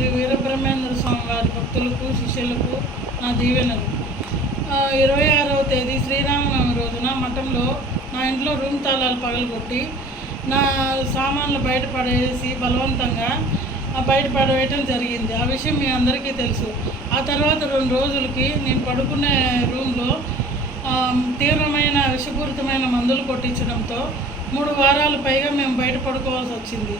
శ్రీ వీరబ్రహ్మేంద్ర స్వామి వారి భక్తులకు శిష్యులకు నా దీవెనలు. 26వ తేదీ శ్రీరామనవమి రోజున మఠంలో నా ఇంట్లో రూమ్ తాళాలు పగలగొట్టి నా సామాన్లు బయటపడేసి బలవంతంగా బయటపడేయటం జరిగింది. ఆ విషయం మీ అందరికీ తెలుసు. ఆ తర్వాత 2 రోజులకి నేను పడుకునే రూమ్లో తీవ్రమైన విషపూరితమైన మందులు కొట్టించడంతో 3 వారాలు పైగా మేము బయట పడుకోవాల్సి వచ్చింది.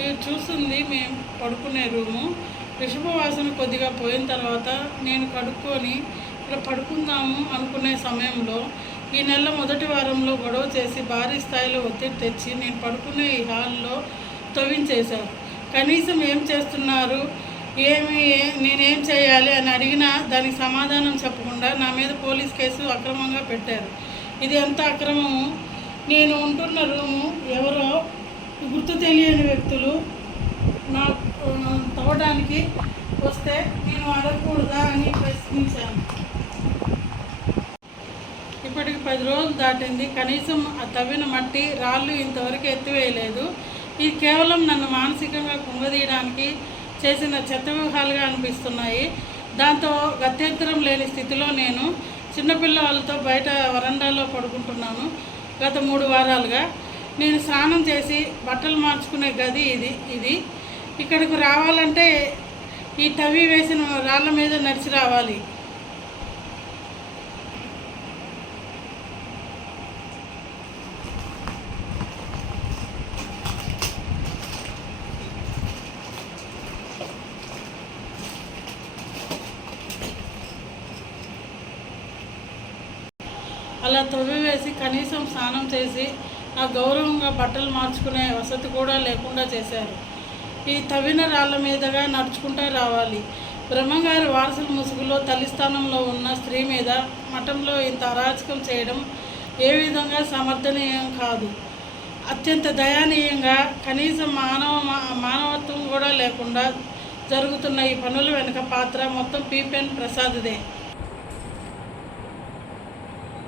మీరు చూస్తుంది మేము పడుకునే రూము. విషపు వాసన కొద్దిగా పోయిన తర్వాత నేను కడుక్కొని ఇక్కడ పడుకుందాము అనుకునే సమయంలో ఈ నెల మొదటి వారంలో గొడవ చేసి భారీ స్థాయిలో ఒత్తిడి తెచ్చి నేను పడుకునే ఈ హాల్లో తవ్వించేశారు. కనీసం ఏం చేస్తున్నారు, నేనేం చేయాలి అని అడిగినా దానికి సమాధానం చెప్పకుండా నా మీద పోలీస్ కేసు అక్రమంగా పెట్టారు. ఇది ఎంత అక్రమము! నేను ఉంటున్న రూము ఎవరో గుర్తు తెలియని వ్యక్తులు నా తవ్వడానికి వస్తే నేను అడగకూడదా అని ప్రశ్నించాను. ఇప్పటికి 10 రోజులు దాటింది. కనీసం ఆ తవ్విన మట్టి రాళ్ళు ఇంతవరకు ఎత్తివేయలేదు. ఇది కేవలం నన్ను మానసికంగా కుంగదీయడానికి చేసిన చెత్త వ్యూహాలుగా అనిపిస్తున్నాయి. దాంతో గత్యంతరం లేని స్థితిలో నేను చిన్నపిల్లలతో బయట వరండాలో పడుకుంటున్నాను. గత 3 వారాలుగా నేను స్నానం చేసి బట్టలు మార్చుకునే గది ఇది. ఇక్కడికి రావాలంటే ఈ తవ్వి వేసిన రాళ్ళ మీద నడిచి రావాలి. అలా తవ్వి వేసి కనీసం స్నానం చేసి ఆ గౌరవంగా బట్టలు మార్చుకునే వసతి కూడా లేకుండా చేశారు. ఈ తవ్విన రాళ్ళ మీదుగా నడుచుకుంటూ రావాలి. బ్రహ్మంగారి వారసుల ముసుగులో తల్లి స్థానంలో ఉన్న స్త్రీ మీద మఠంలో ఇంత అరాచకం చేయడం ఏ విధంగా సమర్థనీయం కాదు. అత్యంత దయానీయంగా కనీసం మానవత్వం కూడా లేకుండా జరుగుతున్న ఈ పనుల వెనుక పాత్ర మొత్తం పిపిఎన్ ప్రసాద్దే.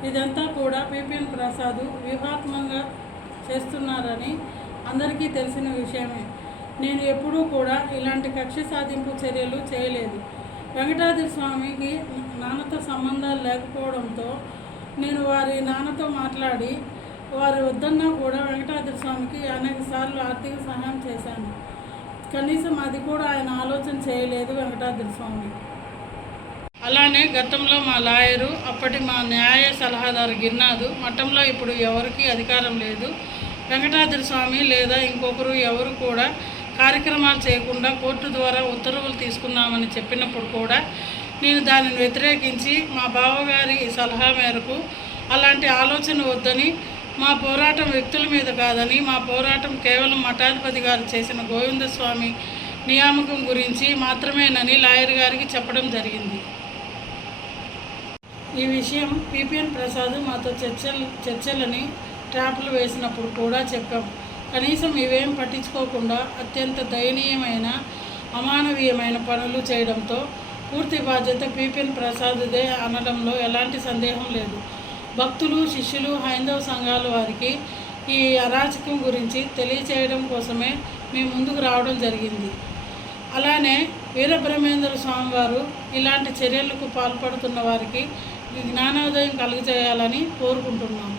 ఇదంతా కూడా పిపిఎన్ ప్రసాద్ వ్యూహాత్మకంగా చేస్తున్నారని అందరికీ తెలిసిన విషయమే. నేను ఎప్పుడూ కూడా ఇలాంటి కక్ష సాధింపు చర్యలు చేయలేదు. వెంకటాద్రి స్వామికి నాన్నతో సంబంధాలు లేకపోవడంతో నేను వారి నాన్నతో మాట్లాడి వారు వద్దన్నా కూడా వెంకటాద్రి స్వామికి అనేక సార్లు ఆర్థిక సహాయం చేశాను. కనీసం అది కూడా ఆయన ఆలోచన చేయలేదు వెంకటాద్రి స్వామి. అలానే గతంలో మా లాయరు, అప్పటి మా న్యాయ సలహాదారు గిన్నాదు మఠంలో ఇప్పుడు ఎవరికి అధికారం లేదు. వెంకటాద్రి స్వామి లేదా ఇంకొకరు ఎవరు కూడా కార్యక్రమాలు చేయకుండా కోర్టు ద్వారా ఉత్తర్వులు తీసుకున్నామని చెప్పినప్పుడు కూడా నేను దానిని వ్యతిరేకించి మా బావగారి సలహా మేరకు అలాంటి ఆలోచన వద్దని, మా పోరాటం వ్యక్తుల మీద కాదని, మా పోరాటం కేవలం మఠాధిపతి గారు చేసిన గోవిందస్వామి నియామకం గురించి మాత్రమేనని లాయర్ గారికి చెప్పడం జరిగింది. ఈ విషయం పిపిఎన్ ప్రసాద్ మాతో చర్చలని ట్రాప్లు వేసినప్పుడు కూడా చెప్పాం. కనీసం ఇవేం పట్టించుకోకుండా అత్యంత దయనీయమైన అమానవీయమైన పనులు చేయడంతో పూర్తి బాధ్యత పిపిఎన్ ప్రసాద్దే అనడంలో ఎలాంటి సందేహం లేదు. భక్తులు, శిష్యులు, హైందవ సంఘాల వారికి ఈ అరాచకం గురించి తెలియచేయడం కోసమే మేము ముందుకు రావడం జరిగింది. అలానే వీరబ్రహ్మేంద్ర స్వామి వారు ఇలాంటి చర్యలకు పాల్పడుతున్న వారికి జ్ఞానోదయం కలుగజేయాలని కోరుకుంటున్నాము.